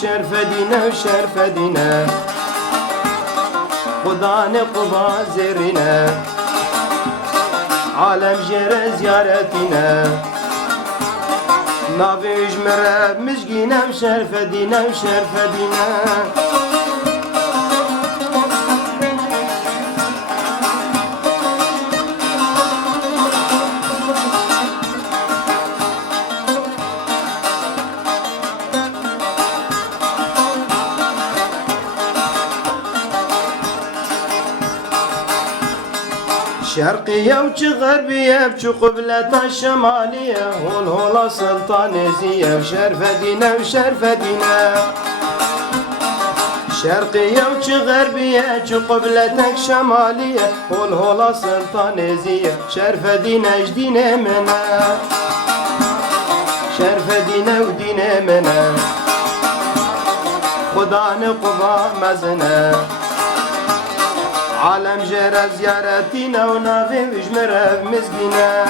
شرف دینه و شرف دینه خدا نقبا زرینه عالم جر زیارتینه ناویج مره مشگینه و شرف دینه و شرف دینه شرقية وش غربية وش قبلة الشمالية هول هولا سلطانيزية وشرفة دينا وشرفة دينا شرقية وش غربية وش قبلتك شمالية هول هولا سلطانيزية شرفة دينا جدينا منا شرفة دينا ودينا منا خدا نقضى مزنا عالم جرى زيارتنا ونافي وجمرة بمسكينة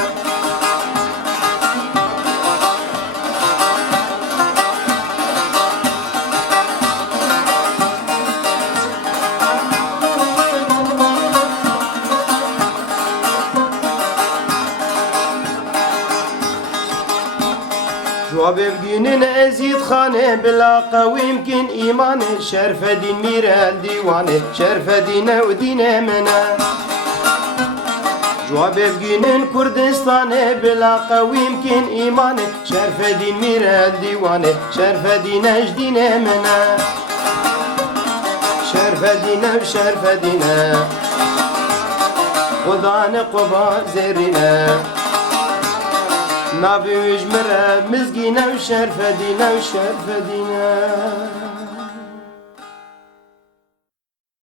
جواب بگینن ازید خانه بلا قوی يمكن ایمان شرف دین میره دیوانه شرف دینه و دینه منه جواب بگینن کردستانه بلا قوی يمكن ایمان شرف دین میره دیوانه شرف دینه جدینه منه شرف دینه و شرف دینه خدا نقبا زرینه نابي وجمرة مزقينة وشرفة دينا وشرفة دينا